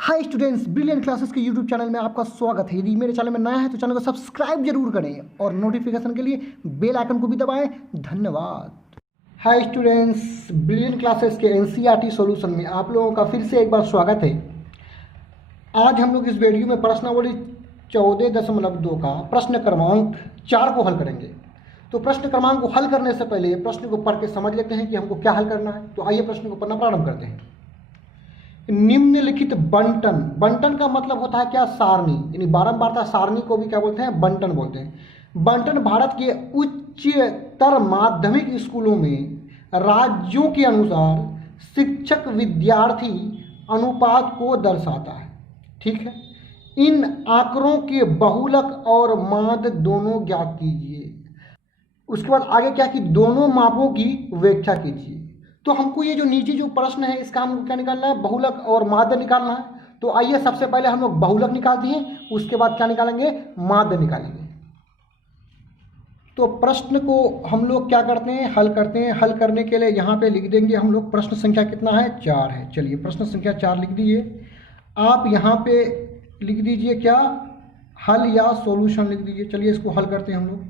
Hi students, brilliant classes के YouTube channel में आपका स्वागत है। यदि मेरे चैनल में नया है तो चैनल को सब्सक्राइब जरूर करें और नोटिफिकेशन के लिए बेल आइकन को भी दबाएं। धन्यवाद। हाय स्टूडेंट्स, ब्रिलियंट क्लासेस के एनसीईआरटी सॉल्यूशन में आप लोगों का फिर से एक बार स्वागत है। आज हम लोग इस वीडियो में प्रश्नावली 14.2 का प्रश्न क्रमांक 4 को हल करेंगे। तो प्रश्न क्रमांक को हल करने से पहले प्रश्न को पढ़ के समझ लेते हैं कि हमको क्या हल करना है। तो आइए प्रश्न को पढ़ना प्रारंभ करते हैं। निम्नलिखित बंटन, बंटन का मतलब होता है क्या? सारणी, यानी बारंबारता सारणी को भी क्या बोलते हैं? बंटन बोलते हैं। बंटन भारत के उच्चतर माध्यमिक स्कूलों में राज्यों के अनुसार शिक्षक विद्यार्थी अनुपात को दर्शाता है। ठीक है, इन आंकड़ों के बहुलक और माध्य दोनों ज्ञात कीजिए। उसके बाद आगे क्या कि दोनों मापों की व्याख्या कीजिए। तो हमको ये जो नीचे जो प्रश्न है इसका हमको क्या निकालना है? बहुलक और माध्य निकालना है। तो आइए सबसे पहले हम लोग बहुलक निकालते हैं, उसके बाद क्या निकालेंगे? माध्य निकालेंगे। तो प्रश्न को हम लोग क्या करते हैं? हल करते हैं। हल करने के लिए यहाँ पे लिख देंगे हम लोग प्रश्न संख्या कितना है? 4 है। चलिए प्रश्न संख्या 4 लिख दीजिए। आप यहाँ पे लिख दीजिए क्या? हल या सॉल्यूशन लिख दीजिए। चलिए इसको हल करते हैं हम लोग।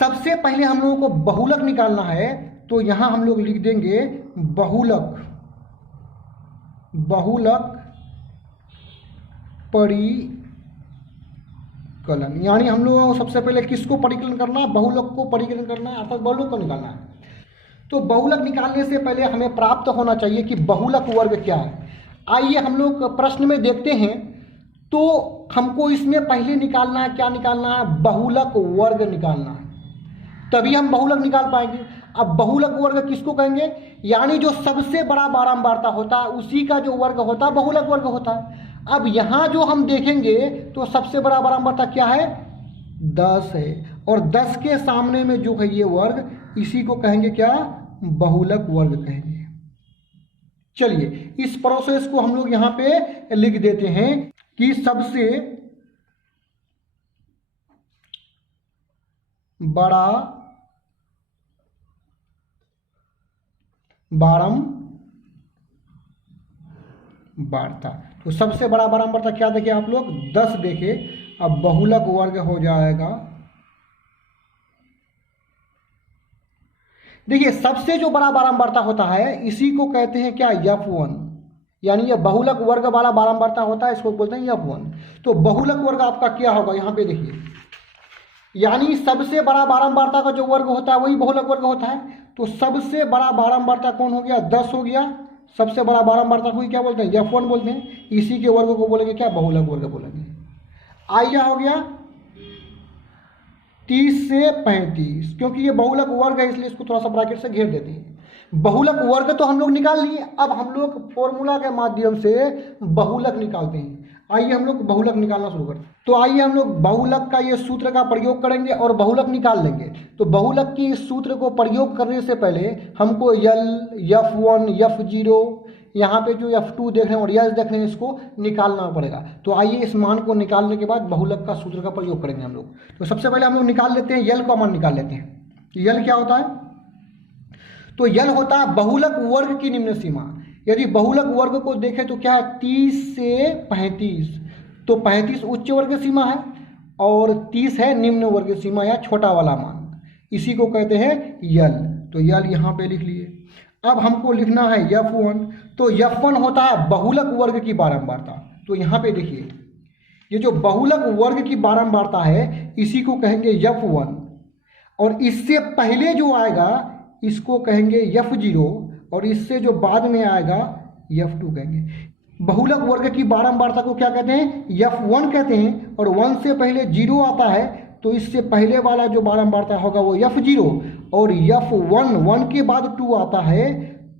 सबसे पहले हम लोगों को बहुलक निकालना है, तो यहां हम लोग लिख देंगे बहुलक, बहुलक परिकलन। यानी हम लोगों को सबसे पहले किसको परिकलन करना है? बहुलक को परिकलन करना है, अर्थात बहुलक को निकालना है। तो बहुलक निकालने से पहले हमें प्राप्त होना चाहिए कि बहुलक वर्ग क्या है। आइए हम लोग प्रश्न में देखते हैं। तो हमको इसमें पहले निकालना है, क्या निकालना है? बहुलक वर्ग निकालना है, तभी हम बहुलक निकाल पाएंगे। अब बहुलक वर्ग किसको कहेंगे? यानी जो सबसे बड़ा बारंबारता होता है उसी का जो वर्ग होता है बहुलक वर्ग होता है। अब यहां जो हम देखेंगे तो सबसे बड़ा बारंबारता क्या है? 10 है, और 10 के सामने में जो है ये वर्ग, इसी को कहेंगे क्या? बहुलक वर्ग कहेंगे। चलिए इस प्रोसेस को हम लोग यहां पे लिख देते हैं कि सबसे बड़ा बारंबारता, तो सबसे बड़ा बारंबारता क्या देखे आप लोग? 10 देखे। अब बहुलक वर्ग हो जाएगा, देखिए सबसे जो बड़ा बारंबारता होता है इसी को कहते हैं क्या? F1। यानी ये बहुलक वर्ग वाला बारंबारता होता है, इसको बोलते हैं F1। तो बहुलक वर्ग आपका क्या होगा? यहां पे देखिए, यानी सबसे बड़ा बारंबारता का जो वर्ग होता है वही बहुलक वर्ग होता है। तो सबसे बड़ा बारंबारता कौन हो गया? 10 हो गया। सबसे बड़ा बारंबारता को क्या बोलते हैं? F1 बोलते हैं। इसी के वर्ग को बोलेंगे क्या? बहुलक वर्ग बोलेंगे। आइया हो गया 30 से 35, क्योंकि ये बहुलक वर्ग है इसलिए इसको थोड़ा सा ब्रैकेट से घेर देते हैं। बहुलक वर्ग तो हम लोग निकाल लिए। अब हम लोग फॉर्मूला के माध्यम से बहुलक निकालते हैं। आइए हम लोग बहुलक निकालना शुरू करते हैं। तो आइए हम लोग बहुलक का ये सूत्र का प्रयोग करेंगे और बहुलक निकाल लेंगे। तो बहुलक की इस सूत्र को प्रयोग करने से पहले हमको F1, F0, यहाँ पे जो F2 देख रहे हैं और यस देख रहे हैं, इसको निकालना पड़ेगा। तो आइए इस मान को निकालने के बाद बहुलक का सूत्र का प्रयोग करेंगे हम लोग। तो सबसे पहले हम लोग निकाल लेते हैं यल का मान निकाल लेते हैं। यल क्या होता है? तो यल होता है बहुलक वर्ग की निम्न सीमा। यदि बहुलक वर्ग को देखें तो क्या है? 30 से 35। तो 35 उच्च वर्ग सीमा है और 30 है निम्न वर्ग सीमा या छोटा वाला मान, इसी को कहते हैं यल। तो यल यहाँ पे लिख लिए। अब हमको लिखना है F1। तो F1 होता है बहुलक वर्ग की बारंबारता। तो यहाँ पे देखिए, ये जो बहुलक वर्ग की बारंबारता है इसी को कहेंगे F1, और इससे पहले जो आएगा इसको कहेंगे F0, और इससे जो बाद में आएगा F2 कहेंगे। बहुलक वर्ग की बारंबारता को क्या कहते हैं? F1 कहते हैं। और 1 से पहले 0 आता है तो इससे पहले वाला जो बारंबारता होगा वो F0, और F1, 1 के बाद 2 आता है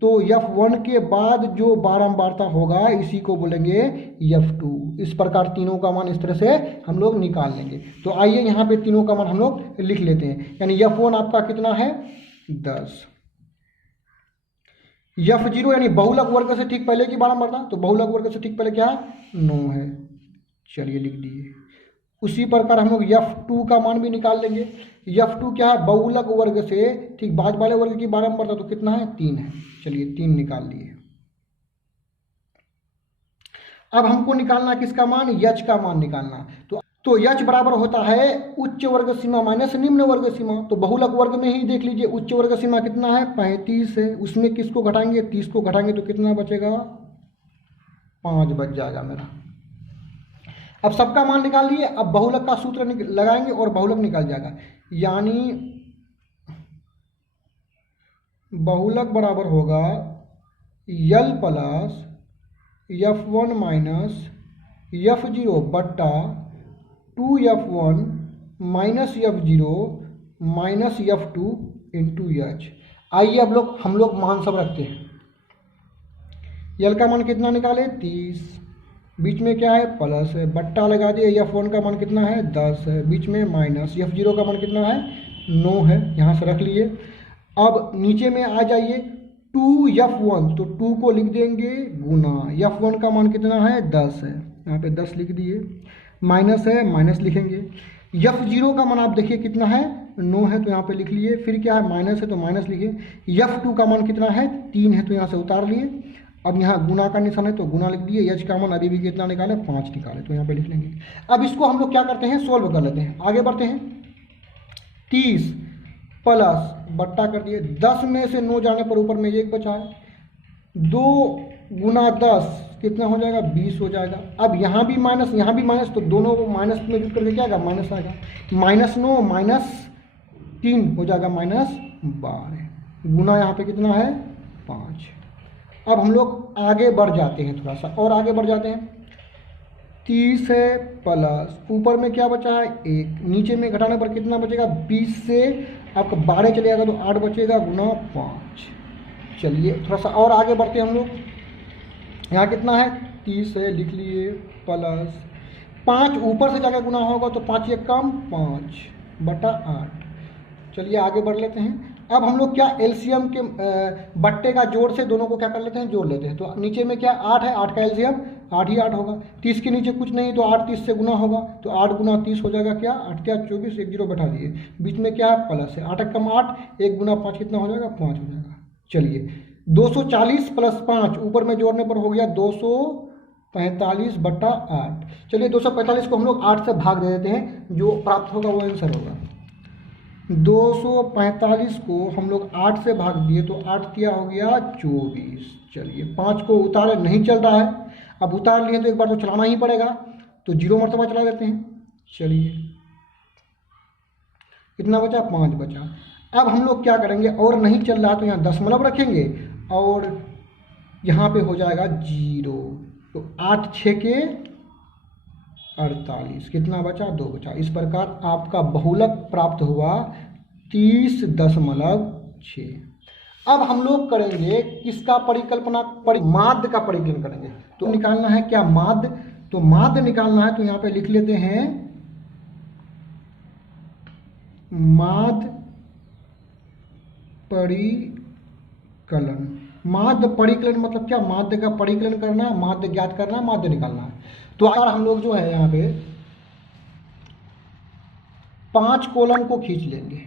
तो F1 के बाद जो बारंबारता होगा इसी को बोलेंगे F2। इस प्रकार तीनों का मान इस तरह से हम लोग निकाल लेंगे। तो आइए यहाँ पे तीनों का मान हम लोग लिख लेते हैं। यानी F1 आपका कितना है? 10। F0 यानी बहुलक वर्ग से ठीक पहले की बारंबारता, तो बहुलक वर्ग से ठीक पहले क्या है? 9 है। चलिए लिख दिए। उसी प्रकार हम लोग F2 का मान भी निकाल लेंगे। F2 क्या है? बहुलक वर्ग से ठीक बाद वाले वर्ग की बारंबारता, तो कितना है? 3 है। चलिए 3 निकाल लिए। अब हमको निकालना किसका मान, यच का मान निकालना। तो यच बराबर होता है उच्च वर्ग सीमा माइनस निम्न वर्ग सीमा। तो बहुलक वर्ग में ही देख लीजिए उच्च वर्ग सीमा कितना है, 35 है। उसमें किसको घटाएंगे, 30 को घटाएंगे तो कितना बचेगा, 5 बच जाएगा मेरा। अब सबका मान निकाल लिए, अब बहुलक का सूत्र लगाएंगे और बहुलक निकल जाएगा। यानी बहुलक बराबर होगा यल प्लस F1 माइनस F0 बट्टा 2F1 minus F0 minus F2 into H. आइए अब हम लोग मान सब रखते हैं। यल का मान कितना निकाले, 30, बीच में क्या है प्लस है, बट्टा लगा दिए, F1 का मान कितना है 10 है, बीच में माइनस, F0 का मान कितना है 9 है, यहाँ से रख लिए। अब नीचे में आ जाइए 2F1, तो 2 को लिख देंगे गुना, F1 का मान कितना है 10 है, यहाँ पे 10 लिख दिए, माइनस है माइनस लिखेंगे। F0 का मान आप देखिए कितना है 9 है, तो यहाँ पे लिख लिए, फिर क्या है माइनस है तो माइनस लिखे। F2 का मान कितना है 3 है, तो यहाँ से उतार लिए। अब यहाँ गुना का निशान है तो गुना लिख दिए। एच का मान अभी भी कितना निकाले, 5 निकाले, तो यहाँ पे लिख लेंगे। अब इसको हम लोग क्या करते हैं, सोल्व कर लेते हैं, आगे बढ़ते हैं। 30 प्लस बट्टा कर दिए, 10 में से 9 जाने पर ऊपर में 1 बचा है, 2 गुना 10 कितना हो जाएगा, 20 हो जाएगा। अब यहाँ भी माइनस यहाँ भी माइनस, तो दोनों को माइनस में जुट करके क्या आएगा, माइनस आएगा। -9 माइनस 3 हो जाएगा -12, गुना यहाँ पे कितना है 5। अब हम लोग आगे बढ़ जाते हैं, थोड़ा सा और आगे बढ़ जाते हैं। 30 है प्लस ऊपर में क्या बचा है 1, नीचे में घटाने पर कितना बचेगा, 20 से आपका 12 चले जाएगा तो 8 बचेगा गुना 5। चलिए थोड़ा सा और आगे बढ़ते हैं हम लोग। यहाँ कितना है 30 है, लिख लिए, प्लस 5 ऊपर से जाकर गुना होगा तो 5 एक कम 5 बटा 8। चलिए आगे बढ़ लेते हैं। अब हम लोग क्या एलसीएम के बट्टे का जोड़ से दोनों को क्या कर लेते हैं, जोड़ लेते हैं। तो नीचे में क्या 8 है, 8 का एलसीएम 8 ही 8 होगा। 30 के नीचे कुछ नहीं तो 8 30 से गुना होगा, तो 8 गुना 30 हो जाएगा क्या 8 क्या 24, 1 0 बैठा दिए, बीच में क्या है प्लस है, 8 कम 8, 1 गुना 5 कितना हो जाएगा 5 हो जाएगा। चलिए 240 प्लस 5 ऊपर में जोड़ने पर हो गया 245 बटा 8। चलिए 245 को हम लोग 8 से भाग दे देते हैं, जो प्राप्त होगा वो आंसर होगा। 245 को हम लोग 8 से भाग दिए तो 8 क्या हो गया 24। चलिए 5 को उतारे नहीं चल रहा है, अब उतार लिए तो एक बार तो चलाना ही पड़ेगा, तो 0 मरतबा चला देते हैं। चलिए कितना बचा 5 बचा। अब हम लोग क्या करेंगे, और नहीं चल रहा तो यहाँ दशमलव रखेंगे और यहाँ पे हो जाएगा 0, तो 8 6 के 48, कितना बचा 2 बचा। इस प्रकार आपका बहुलक प्राप्त हुआ 30.6। अब हम लोग करेंगे किसका परिकल्पना, माध्य का परिकलन करेंगे। तो निकालना है क्या माध्य, तो माध्य निकालना है तो यहाँ पे लिख लेते हैं माध्य परिकलन। माध्य परिकलन मतलब क्या, माध्य का परिकलन करना, माध्य ज्ञात करना, माध्य निकालना है। तो अगर हम लोग जो है यहाँ पे 5 कॉलम को खींच लेंगे,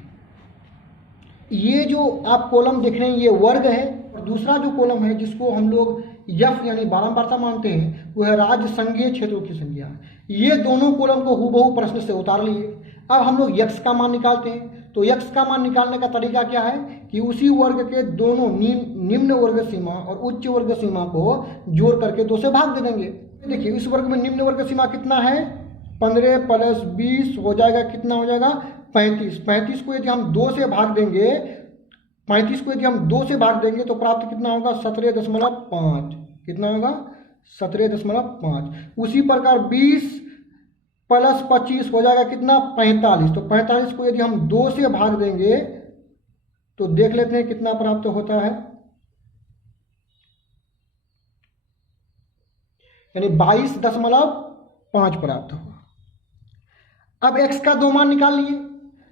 ये जो आप कॉलम देख रहे हैं ये वर्ग है, और दूसरा जो कॉलम है जिसको हम लोग यफ यानी बारंबारता मानते हैं वो है राज्य संघीय क्षेत्रों की संख्या। ये दोनों कॉलम को हूबहू प्रश्न से उतार लिए। अब हम लोग यक्स का मान निकालते हैं। तो यक्स का मान निकालने का तरीका क्या है कि उसी वर्ग के दोनों निम्न वर्ग सीमा और उच्च वर्ग सीमा को जोड़ करके 2 से भाग दे देंगे। देखिए इस वर्ग में निम्न वर्ग सीमा कितना है 15 प्लस 20 हो जाएगा, कितना हो जाएगा 35। 35 को यदि हम 2 से भाग देंगे, 35 को यदि हम 2 से भाग देंगे तो प्राप्त कितना होगा 17.5, कितना होगा 17.5। उसी प्रकार 20 प्लस 25 हो जाएगा कितना 45। तो 45 को यदि हम 2 से भाग देंगे तो देख लेते हैं कितना प्राप्त होता है, यानी 22.5 प्राप्त होगा। अब x का 2 मान निकाल लिए।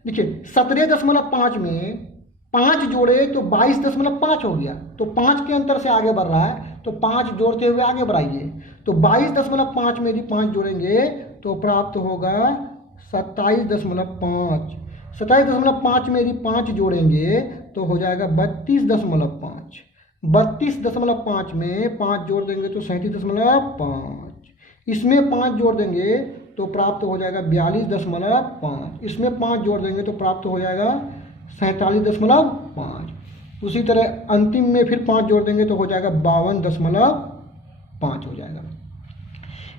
देखिए 17.5 में 5 जोड़े तो 22.5 हो गया, तो 5 के अंतर से आगे बढ़ रहा है, तो 5 जोड़ते हुए आगे बढ़ाइए। तो 22.5 में यदि 5 जोड़ेंगे तो प्राप्त होगा 27.5। 27.5 में यदि 5 जोड़ेंगे तो हो जाएगा 32.5। 32.5 में 5 जोड़ देंगे तो 37.5। इसमें 5 जोड़ देंगे तो प्राप्त हो जाएगा 42.5। इसमें 5 जोड़ देंगे तो प्राप्त हो जाएगा 47.5। उसी तरह अंतिम में फिर 5 जोड़ देंगे तो हो जाएगा 52.5 हो जाएगा।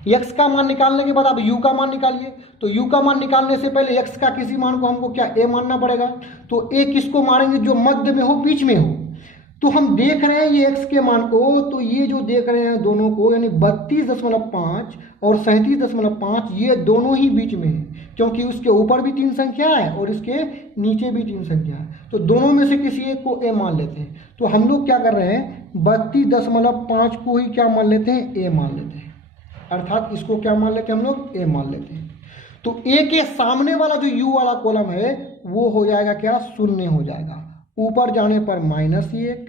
x का मान निकालने के बाद अब u का मान निकालिए। तो u का मान निकालने से पहले x का किसी मान को हमको क्या a मानना पड़ेगा। तो a किसको मारेंगे, जो मध्य में हो, बीच में हो। तो हम देख रहे हैं ये x के मान को, तो ये जो देख रहे हैं दोनों को, यानी 32.5 और 37.5, ये दोनों ही बीच में है, क्योंकि उसके ऊपर भी 3 संख्या है और इसके नीचे भी 3 संख्या है। तो दोनों में से किसी एक को a मान लेते हैं। तो हम लोग क्या कर रहे हैं, 32.5 को ही क्या मान लेते हैं, a मान लेते हैं, अर्थात इसको क्या मान लेते हैं हम लोग, a मान लेते हैं। तो a के सामने वाला जो u वाला कॉलम है वो हो जाएगा क्या, 0 हो जाएगा। ऊपर जाने पर -1,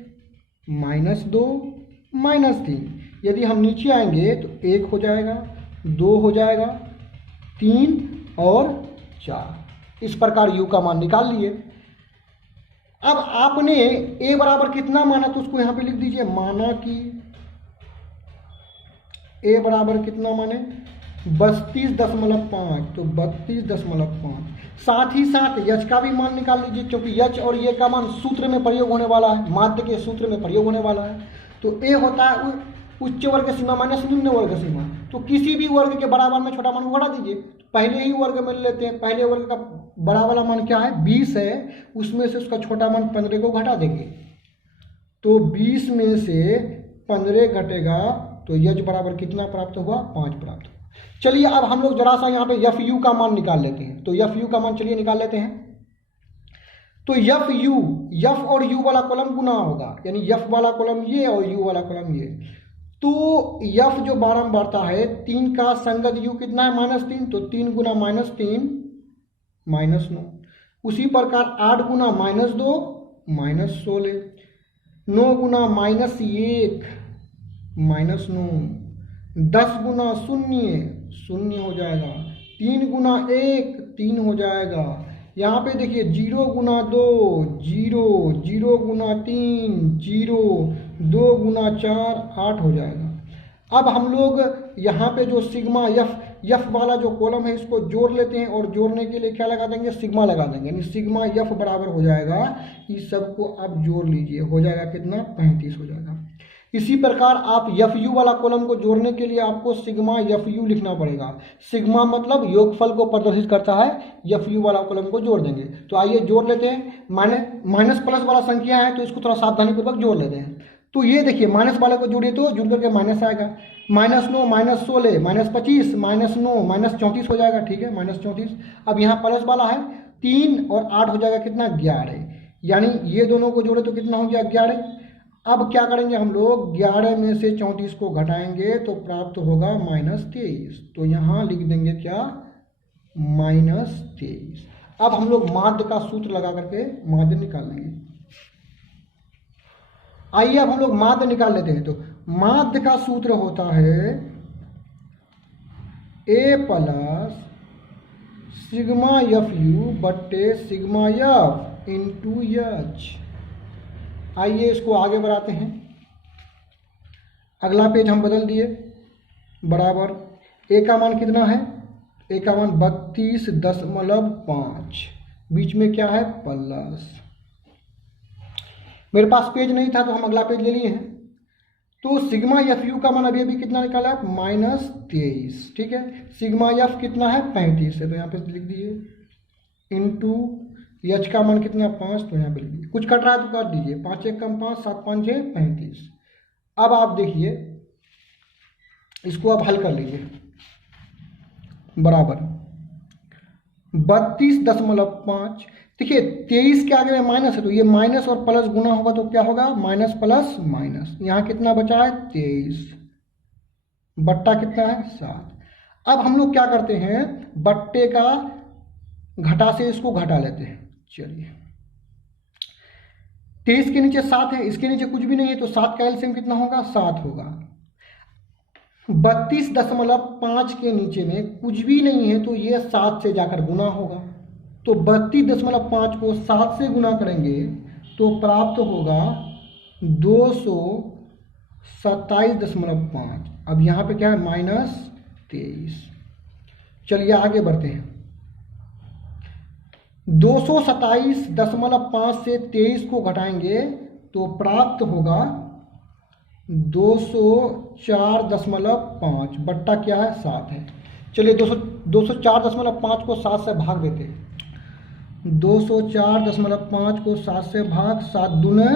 -2, -3। यदि हम नीचे आएंगे तो 1 हो जाएगा, 2 हो जाएगा, 3 और 4। इस प्रकार u का मान निकाल लिए। अब आपने a बराबर कितना माना तो उसको यहाँ पे लिख दीजिए। माना कि a बराबर कितना माने, 32.5, तो 32.5। साथ ही साथ h का भी मान निकाल लीजिए, क्योंकि h और ये का मान सूत्र में प्रयोग होने वाला है, माध्य के सूत्र में प्रयोग होने वाला है। तो a होता है उच्च वर्ग सीमा माइनस निम्न वर्ग सीमा। तो किसी भी वर्ग के बराबर में छोटा मान घटा दीजिए। पहले ही वर्ग में लेते हैं, पहले वर्ग का बड़ा वाला मान क्या है, 20 है, उसमें से उसका छोटा मान 15 को घटा देंगे। तो 20 में से 15 घटेगा तो यज बराबर कितना प्राप्त हुआ, 5 प्राप्त हुआ। चलिए अब हम लोग जरा सा यहाँ पे एफ यू का मान निकाल लेते हैं। तो एफ यू का मान चलिए निकाल लेते हैं। तो एफ यू, एफ और यू वाला कॉलम गुना होगा, यानी एफ वाला कॉलम ये और यू वाला कॉलम ये। तो एफ जो बारंबारता है 3 का संगत यू कितना है, -3, तो 3 गुना -3 -9। उसी प्रकार 8 गुना -2 -16, 9 गुना -1 -9, 10 गुना 0 0 हो जाएगा, 3 गुना 1 3 हो जाएगा। यहाँ पे देखिए 0 गुना 2 0, 0 गुना 3 0, 2 गुना 4 8 हो जाएगा। अब हम लोग यहाँ पे जो सिग्मा यफ वाला जो कॉलम है इसको जोड़ लेते हैं, और जोड़ने के लिए क्या लगा देंगे, सिग्मा लगा देंगे। यानी सिग्मा यफ बराबर हो जाएगा, इस सबको आप जोड़ लीजिए, हो जाएगा कितना, 35 हो जाएगा। इसी प्रकार आप एफ यू वाला कॉलम को जोड़ने के लिए आपको सिग्मा एफ यू लिखना पड़ेगा। सिग्मा मतलब योगफल को प्रदर्शित करता है, एफ यू वाला कॉलम को जोड़ देंगे। तो आइए जोड़ लेते हैं। माइनस प्लस वाला संख्या है तो इसको थोड़ा सावधानीपूर्वक जोड़ लेते हैं। तो ये देखिए माइनस वाले को जोड़िए तो जुड़ करके माइनस आएगा, -9 -16 -25 -9 -34 हो जाएगा, ठीक है, -34। अब यहाँ प्लस वाला है 3 और 8 हो जाएगा कितना, 11। यानी ये दोनों को जोड़े तो कितना हो गया, 11। अब क्या करेंगे हम लोग, 11 में से 34 को घटाएंगे तो प्राप्त होगा -23। तो यहाँ लिख देंगे क्या, -23। अब हम लोग माध्य का सूत्र लगा करके माध्य निकाल लेंगे। आइए अब हम लोग माध्य निकाल लेते हैं। तो माध्य का सूत्र होता है a plus sigma F you बट्टे सिग्मा एफ इंटू एच। आइए इसको आगे बढ़ाते हैं। अगला पेज हम बदल दिए, बराबर a का मान कितना है, a का मान 32.5, बीच में क्या है, प्लस। मेरे पास पेज नहीं था तो हम अगला पेज ले लिए हैं। तो सिग्मा एफ यू का मान अभी अभी कितना निकाला है, -23, ठीक है। सिग्मा एफ कितना है, 35 है, तो यहाँ पे लिख दिए, इंटू एच का मान कितना, 5, तो यहाँ पे लिख दिए। कुछ कट रहा है तो कर दीजिए, 5 1 कम 5 7 5 6 35। अब आप देखिए इसको आप हल कर लीजिए, बराबर 32.5। देखिए 23 के आगे में माइनस है तो ये माइनस और प्लस गुना होगा तो क्या होगा, माइनस प्लस माइनस। यहाँ कितना बचा है, 23 बट्टा कितना है, 7। अब हम लोग क्या करते हैं, बट्टे का घटा से इसको घटा लेते हैं। चलिए 23 के नीचे 7 है, इसके नीचे कुछ भी नहीं है, तो 7 का एलसीएम कितना होगा, 7 होगा। 32.5 के नीचे में कुछ भी नहीं है तो ये 7 से जाकर गुना होगा। तो 32.5 को 7 से गुना करेंगे तो प्राप्त होगा 227.5। अब यहाँ पे क्या है, 23। चलिए आगे बढ़ते हैं। 227.5 से 23 को घटाएंगे तो प्राप्त होगा 204.5 बट्टा क्या है 7 है। चलिए 204.5 को 7 से भाग देते हैं। 204.5 को 7 से भाग, 7 दूने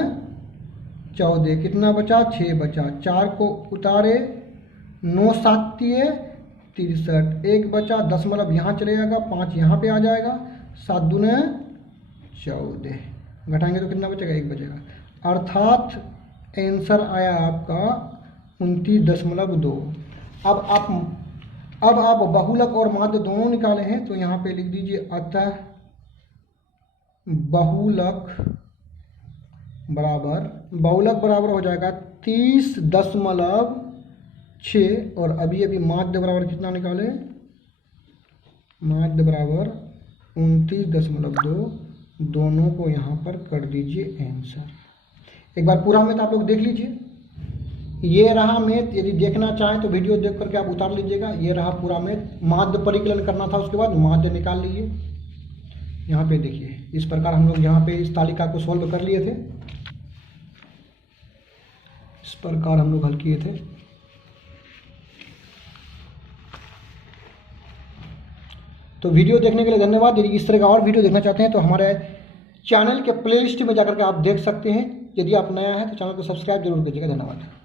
14, कितना बचा 6 बचा, 4 को उतारे 9 7 63, 1 बचा, दशमलव यहाँ चले जाएगा, 5 यहाँ पे आ जाएगा, 7 दूने 14, घटाएंगे तो कितना बचेगा 1 बचेगा, अर्थात आंसर आया आपका 29.2। अब आप बहुलक और माध्य दोनों निकाले हैं तो यहाँ पे लिख दीजिए अतः बहुलक बराबर हो जाएगा 30.6 और अभी माध्य बराबर कितना निकाले, माध्य बराबर 29.2, दोनों को यहाँ पर कर दीजिए आंसर। एक बार पूरा मैथ आप लोग देख लीजिए। ये रहा मैथ, यदि देखना चाहें तो वीडियो देख करके आप उतार लीजिएगा। ये रहा पूरा मैथ, माध्य परिकलन करना था, उसके बाद माध्य निकाल लीजिए। यहाँ पे देखिए इस प्रकार हम लोग यहाँ पे इस तालिका को सॉल्व कर लिए थे, इस प्रकार हम लोग हल किए थे। तो वीडियो देखने के लिए धन्यवाद। यदि इस तरह का और वीडियो देखना चाहते हैं तो हमारे चैनल के प्लेलिस्ट में जाकर के आप देख सकते हैं। यदि आप नया हैं तो चैनल को सब्सक्राइब जरूर कीजिएगा। धन्यवाद।